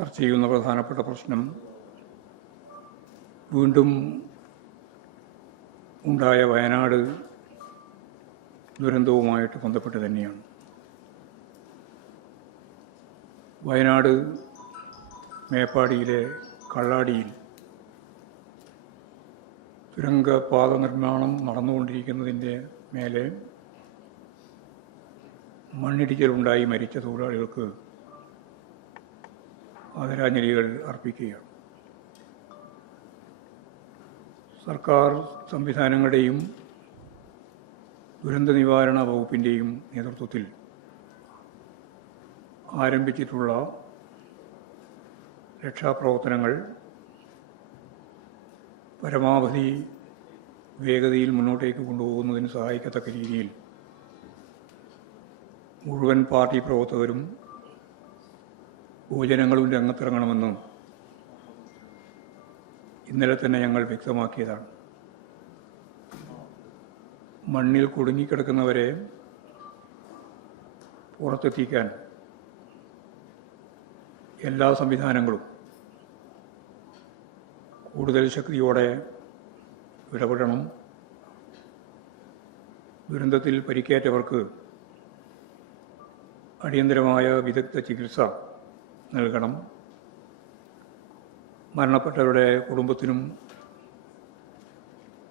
ചർച്ച ചെയ്യുന്ന പ്രധാനപ്പെട്ട പ്രശ്നം വീണ്ടും ഉണ്ടായ വയനാട് ദുരന്തവുമായിട്ട് ബന്ധപ്പെട്ട് തന്നെയാണ്. വയനാട് മേപ്പാടിയിലെ കള്ളാടിയിൽ തുരങ്കപാത നിർമ്മാണം നടന്നുകൊണ്ടിരിക്കുന്നതിൻ്റെ മേലെ മണ്ണിടിച്ചിലുണ്ടായി മരിച്ച തൊഴിലാളികൾക്ക് ആദരാഞ്ജലികൾ അർപ്പിക്കുകയാണ്. സർക്കാർ സംവിധാനങ്ങളുടെയും ദുരന്ത നിവാരണ വകുപ്പിൻ്റെയും നേതൃത്വത്തിൽ ആരംഭിച്ചിട്ടുള്ള രക്ഷാപ്രവർത്തനങ്ങൾ പരമാവധി വേഗതയിൽ മുന്നോട്ടേക്ക് കൊണ്ടുപോകുന്നതിന് സഹായിക്കത്തക്ക രീതിയിൽ മുഴുവൻ പാർട്ടി പ്രവർത്തകരും യുവജനങ്ങളും രംഗത്തിറങ്ങണമെന്ന് ഇന്നലെ തന്നെ ഞങ്ങൾ വ്യക്തമാക്കിയതാണ്. മണ്ണിൽ കുടുങ്ങിക്കിടക്കുന്നവരെ പുറത്തെത്തിക്കാൻ എല്ലാ സംവിധാനങ്ങളും കൂടുതൽ ശക്തിയോടെ ഇടപെടണം. ദുരന്തത്തിൽ പരിക്കേറ്റവർക്ക് അടിയന്തരമായ വിദഗ്ധ ചികിത്സ നൽകണം. മരണപ്പെട്ടവരുടെ കുടുംബത്തിനും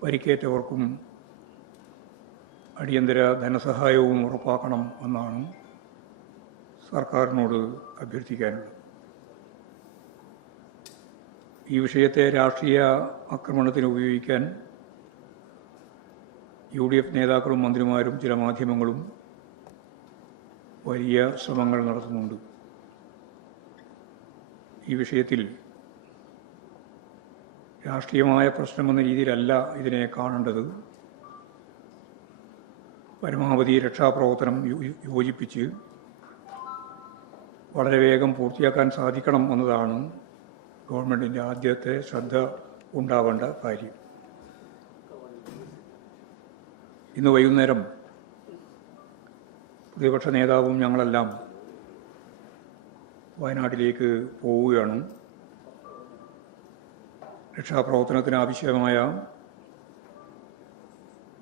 പരിക്കേറ്റവർക്കും അടിയന്തര ധനസഹായവും ഉറപ്പാക്കണം എന്നാണ് സർക്കാരിനോട് അഭ്യർത്ഥിക്കാനുള്ളത്. ഈ വിഷയത്തെ രാഷ്ട്രീയ ആക്രമണത്തിന് ഉപയോഗിക്കാൻ UDF നേതാക്കളും മന്ത്രിമാരും ചില മാധ്യമങ്ങളും വലിയ ശ്രമങ്ങൾ നടത്തുന്നുണ്ട്. ഈ വിഷയത്തിൽ രാഷ്ട്രീയമായ പ്രശ്നമെന്ന രീതിയിലല്ല ഇതിനെ കാണേണ്ടത്. പരമാവധി രക്ഷാപ്രവർത്തനം യോജിപ്പിച്ച് വളരെ വേഗം പൂർത്തിയാക്കാൻ സാധിക്കണം എന്നതാണ് ഗവൺമെൻറ്റിൻ്റെ ആദ്യത്തെ ശ്രദ്ധ ഉണ്ടാവേണ്ട കാര്യം. ഇന്ന് വൈകുന്നേരം പ്രതിപക്ഷ നേതാവും ഞങ്ങളെല്ലാം വയനാട്ടിലേക്ക് പോവുകയാണ്. രക്ഷാപ്രവർത്തനത്തിന് ആവശ്യമായ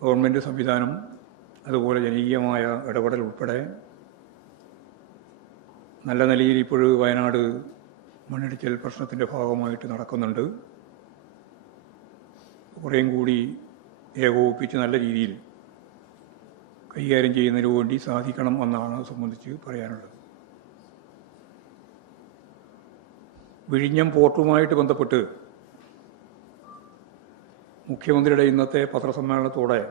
ഗവൺമെൻറ് സംവിധാനം, അതുപോലെ ജനകീയമായ ഇടപെടൽ ഉൾപ്പെടെ നല്ല നിലയിൽ ഇപ്പോഴും വയനാട് മണ്ണിടിച്ചിൽ പ്രശ്നത്തിൻ്റെ ഭാഗമായിട്ട് നടക്കുന്നുണ്ട്. കുറേയും കൂടി ഏകോപിപ്പിച്ച് നല്ല രീതിയിൽ കൈകാര്യം ചെയ്യുന്നതിന് വേണ്ടി സാധിക്കണം എന്നാണ് സംബന്ധിച്ച് പറയാനുള്ളത്. വിഴിഞ്ഞം പോർട്ടുമായിട്ട് ബന്ധപ്പെട്ട് മുഖ്യമന്ത്രിയുടെ ഇന്നത്തെ പത്രസമ്മേളനത്തോടെ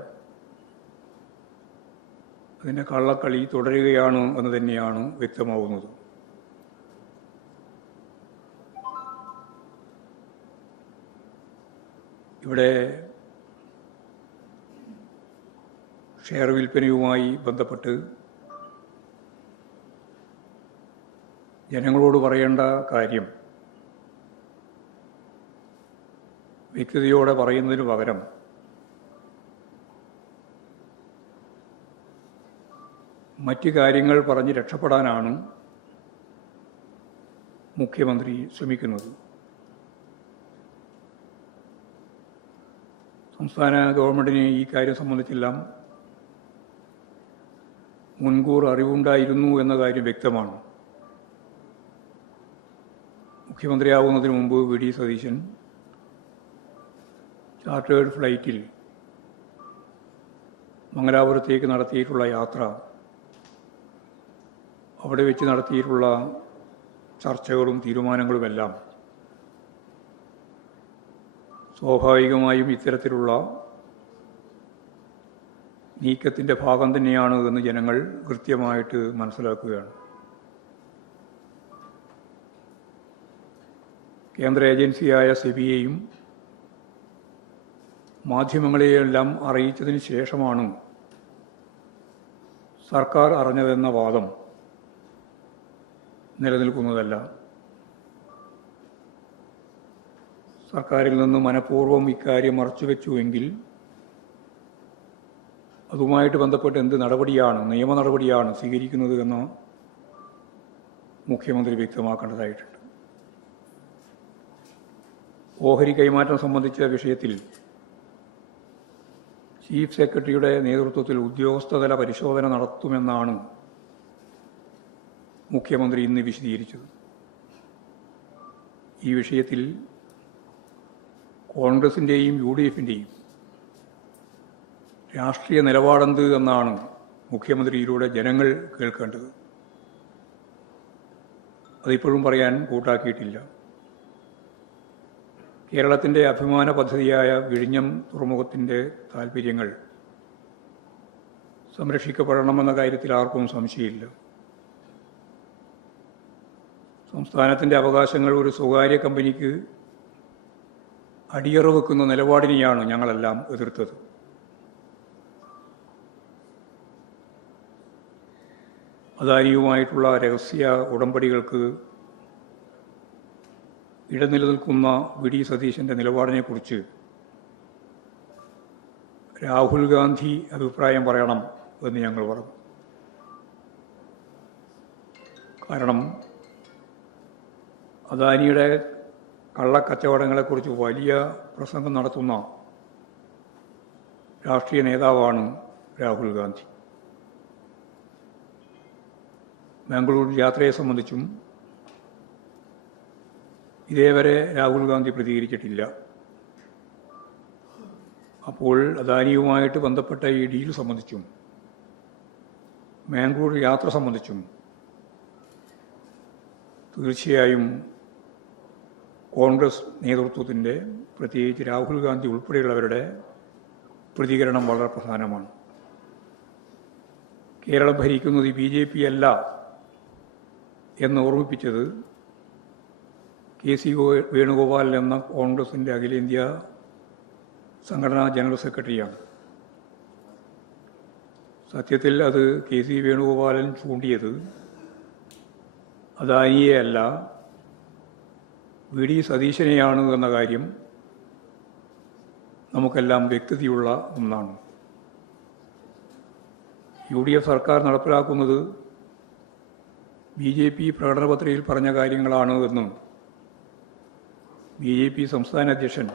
അതിൻ്റെ കള്ളക്കളി തുടരുകയാണ് എന്ന് തന്നെയാണ് വ്യക്തമാവുന്നത്. ഇവിടെ ഷെയർ വിൽപ്പനയുമായി ബന്ധപ്പെട്ട് ജനങ്ങളോട് പറയേണ്ട കാര്യം വ്യക്തതയോടെ പറയുന്നതിന് പകരം മറ്റ് കാര്യങ്ങൾ പറഞ്ഞ് രക്ഷപ്പെടാനാണ് മുഖ്യമന്ത്രി ശ്രമിക്കുന്നത്. സംസ്ഥാന ഗവൺമെൻറ്റിന് ഈ കാര്യം സംബന്ധിച്ചെല്ലാം മുൻകൂർ അറിവുണ്ടായിരുന്നു എന്ന കാര്യം വ്യക്തമാണ്. മുഖ്യമന്ത്രിയാവുന്നതിന് മുമ്പ് VD സതീശൻ ചാർട്ടേഡ് ഫ്ലൈറ്റിൽ മംഗലാപുരത്തേക്ക് നടത്തിയിട്ടുള്ള യാത്ര, അവിടെ വെച്ച് നടത്തിയിട്ടുള്ള ചർച്ചകളും തീരുമാനങ്ങളുമെല്ലാം സ്വാഭാവികമായും ഇത്തരത്തിലുള്ള നീക്കത്തിൻ്റെ ഭാഗം തന്നെയാണ് എന്ന് ജനങ്ങൾ കൃത്യമായിട്ട് മനസ്സിലാക്കുകയാണ്. കേന്ദ്ര ഏജൻസിയായ സെബിയെയും മാധ്യമങ്ങളെയെല്ലാം അറിയിച്ചതിന് ശേഷമാണ് സർക്കാർ അറിഞ്ഞതെന്ന വാദം നിലനിൽക്കുന്നതല്ല. സർക്കാരിൽ നിന്ന് മനഃപൂർവ്വം ഇക്കാര്യം മറച്ചുവെച്ചുവെങ്കിൽ അതുമായിട്ട് ബന്ധപ്പെട്ട് എന്ത് നടപടിയാണ്, നിയമ നടപടിയാണ് സ്വീകരിക്കുന്നത് എന്ന് മുഖ്യമന്ത്രി വ്യക്തമാക്കേണ്ടതായിട്ടുണ്ട്. ഓഹരി കൈമാറ്റം സംബന്ധിച്ച വിഷയത്തിൽ ചീഫ് സെക്രട്ടറിയുടെ നേതൃത്വത്തിൽ ഉദ്യോഗസ്ഥതല പരിശോധന നടത്തുമെന്നാണ് മുഖ്യമന്ത്രി ഇന്ന് വിശദീകരിച്ചത്. ഈ വിഷയത്തിൽ കോൺഗ്രസിൻ്റെയും UDFൻ്റെയും രാഷ്ട്രീയ നിലപാടെന്ത് എന്നാണ് മുഖ്യമന്ത്രിയിലൂടെ ജനങ്ങൾ കേൾക്കേണ്ടത്. അതിപ്പോഴും പറയാൻ കൂട്ടാക്കിയിട്ടില്ല. കേരളത്തിൻ്റെ അഭിമാന പദ്ധതിയായ വിഴിഞ്ഞം തുറമുഖത്തിൻ്റെ താൽപ്പര്യങ്ങൾ സംരക്ഷിക്കപ്പെടണമെന്ന കാര്യത്തിൽ ആർക്കും സംശയമില്ല. സംസ്ഥാനത്തിൻ്റെ അവകാശങ്ങൾ ഒരു സ്വകാര്യ കമ്പനിക്ക് അടിയറ വെക്കുന്ന നിലപാടിനെയാണ് ഞങ്ങളെല്ലാം എതിർത്തത്. അദാനിയുമായിട്ടുള്ള രഹസ്യ ഉടമ്പടികൾക്ക് ഇടനിലനിൽക്കുന്ന വി.ഡി. സതീശൻ്റെ നിലപാടിനെക്കുറിച്ച് രാഹുൽ ഗാന്ധി അഭിപ്രായം പറയണം എന്ന് ഞങ്ങൾ പറഞ്ഞു. കാരണം അദാനിയുടെ കള്ളക്കച്ചവടങ്ങളെക്കുറിച്ച് വലിയ പ്രസംഗം നടത്തുന്ന രാഷ്ട്രീയ നേതാവാണ് രാഹുൽ ഗാന്ധി. ബാംഗ്ലൂർ യാത്രയെ സംബന്ധിച്ചും ഇതേവരെ രാഹുൽ ഗാന്ധി പ്രതികരിച്ചിട്ടില്ല. അപ്പോൾ അദാനിയുമായിട്ട് ബന്ധപ്പെട്ട ഈ ഡീൽ സംബന്ധിച്ചും ബാംഗ്ലൂർ യാത്ര സംബന്ധിച്ചും തീർച്ചയായും കോൺഗ്രസ് നേതൃത്വത്തിൻ്റെ, പ്രത്യേകിച്ച് രാഹുൽ ഗാന്ധി ഉൾപ്പെടെയുള്ളവരുടെ പ്രതികരണം വളരെ പ്രധാനമാണ്. കേരളം ഭരിക്കുന്നത് BJP അല്ല എന്ന് ഓർമ്മിപ്പിച്ചത് KC വേണുഗോപാൽ എന്ന കോൺഗ്രസിൻ്റെ അഖിലേന്ത്യാ സംഘടനാ ജനറൽ സെക്രട്ടറിയാണ്. സത്യത്തിൽ അത് KC വേണുഗോപാലൻ ചൂണ്ടിയത് അദാനിയെ അല്ല, വി.ഡി. സതീശനെയാണ് എന്ന കാര്യം നമുക്കെല്ലാം വ്യക്തതയുള്ള ഒന്നാണ്. UDF സർക്കാർ നടപ്പിലാക്കുന്നത് BJP പ്രകടനപത്രികയിൽ പറഞ്ഞ കാര്യങ്ങളാണ് എന്നും BJP സംസ്ഥാന അധ്യക്ഷൻ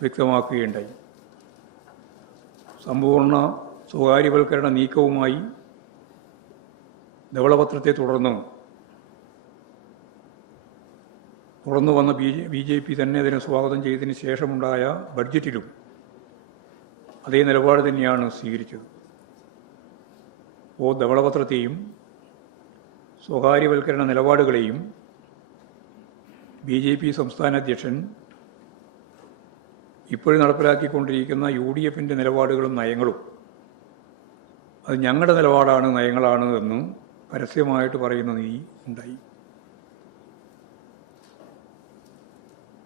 വ്യക്തമാക്കുകയുണ്ടായി. സമ്പൂർണ്ണ സ്വകാര്യവൽക്കരണ നീക്കവുമായി ധവളപത്രത്തെ തുടർന്ന് വന്ന BJP തന്നെ അതിനെ സ്വാഗതം ചെയ്തതിന് ശേഷമുണ്ടായ ബഡ്ജറ്റിലും അതേ നിലപാട് തന്നെയാണ് സ്വീകരിച്ചത്. അപ്പോൾ ധവളപത്രത്തെയും സ്വകാര്യവൽക്കരണ നിലപാടുകളെയും BJP സംസ്ഥാന അധ്യക്ഷൻ ഇപ്പോഴും നടപ്പിലാക്കിക്കൊണ്ടിരിക്കുന്ന UDFൻ്റെ നിലപാടുകളും നയങ്ങളും അത് ഞങ്ങളുടെ നിലപാടാണ്, നയങ്ങളാണ് എന്ന് പരസ്യമായിട്ട് പറയുന്ന നീ ഉണ്ടായി.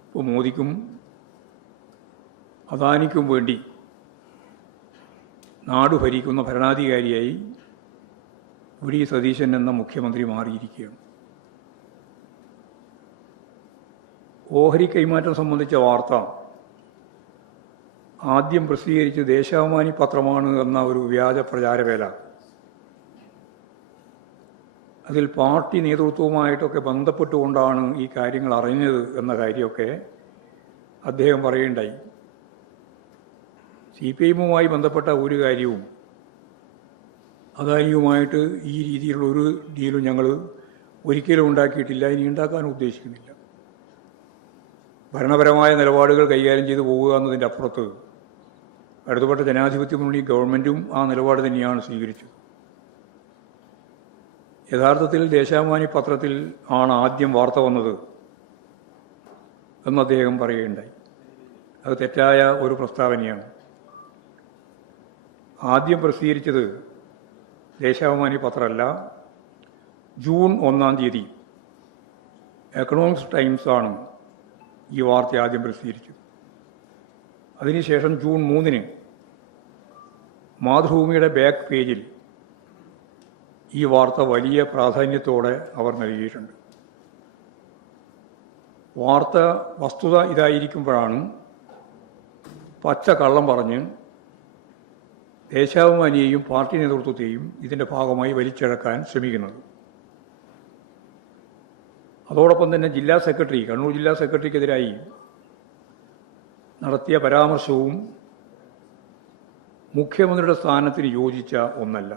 ഇപ്പോൾ മോദിക്കും അദാനിക്കും വേണ്ടി നാട് ഭരിക്കുന്ന ഭരണാധികാരിയായി വി.ഡി. സതീശൻ എന്ന മുഖ്യമന്ത്രി മാറിയിരിക്കുകയാണ്. ഓഹരി കൈമാറ്റം സംബന്ധിച്ച വാർത്ത ആദ്യം പ്രസിദ്ധീകരിച്ച് ദേശാഭിമാനി പത്രമാണ് എന്ന ഒരു വ്യാജ പ്രചാരവേല, അതിൽ പാർട്ടി നേതൃത്വവുമായിട്ടൊക്കെ ബന്ധപ്പെട്ടുകൊണ്ടാണ് ഈ കാര്യങ്ങൾ അറിഞ്ഞത് എന്ന കാര്യമൊക്കെ അദ്ദേഹം പറയുണ്ടായി. CPIഎമ്മുമായി ബന്ധപ്പെട്ട ഒരു കാര്യവും അദാനിയുമായിട്ട് ഈ രീതിയിലുള്ള ഒരു ഡീലും ഞങ്ങൾ ഒരിക്കലും ഉണ്ടാക്കിയിട്ടില്ല, ഇനി ഉണ്ടാക്കാൻ ഉദ്ദേശിക്കുന്നില്ല. ഭരണപരമായ നിലപാടുകൾ കൈകാര്യം ചെയ്തു പോകുക എന്നതിൻ്റെ അപ്പുറത്ത് ഇടതുപക്ഷ ജനാധിപത്യ മുന്നണി ഗവൺമെൻറ്റും ആ നിലപാട് തന്നെയാണ് സ്വീകരിച്ചത്. യഥാർത്ഥത്തിൽ ദേശാഭിമാനി പത്രത്തിൽ ആണ് ആദ്യം വാർത്ത വന്നത് എന്ന് അദ്ദേഹം പറയുകയുണ്ടായി. അത് തെറ്റായ ഒരു പ്രസ്താവനയാണ്. ആദ്യം പ്രസിദ്ധീകരിച്ചത് ദേശാഭിമാനി പത്രമല്ല, ജൂൺ 1-ാം തീയതി എക്കണോമിക്സ് ടൈംസാണ് ഈ വാർത്ത ആദ്യം പ്രസിദ്ധീകരിച്ചത്. അതിനുശേഷം ജൂൺ 3-ന് മാതൃഭൂമിയുടെ ബാക്ക് പേജിൽ ഈ വാർത്ത വലിയ പ്രാധാന്യത്തോടെ അവർ നൽകിയിട്ടുണ്ട്. വാർത്ത വസ്തുത ഇതായിരിക്കുമ്പോഴാണ് പച്ച കള്ളം പറഞ്ഞ് ദേശാഭിമാനിയെയും പാർട്ടി നേതൃത്വത്തെയും ഇതിൻ്റെ ഭാഗമായി വലിച്ചിഴക്കാൻ ശ്രമിക്കുന്നത്. അതോടൊപ്പം തന്നെ ജില്ലാ സെക്രട്ടറി, കണ്ണൂർ ജില്ലാ സെക്രട്ടറിക്കെതിരായി നടത്തിയ പരാമർശവും മുഖ്യമന്ത്രിയുടെ സ്ഥാനത്തിന് യോജിച്ച ഒന്നല്ല.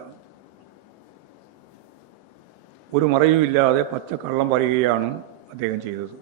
ഒരു മറയുമില്ലാതെ പച്ചക്കള്ളം പറയുകയാണ് അദ്ദേഹം ചെയ്തത്.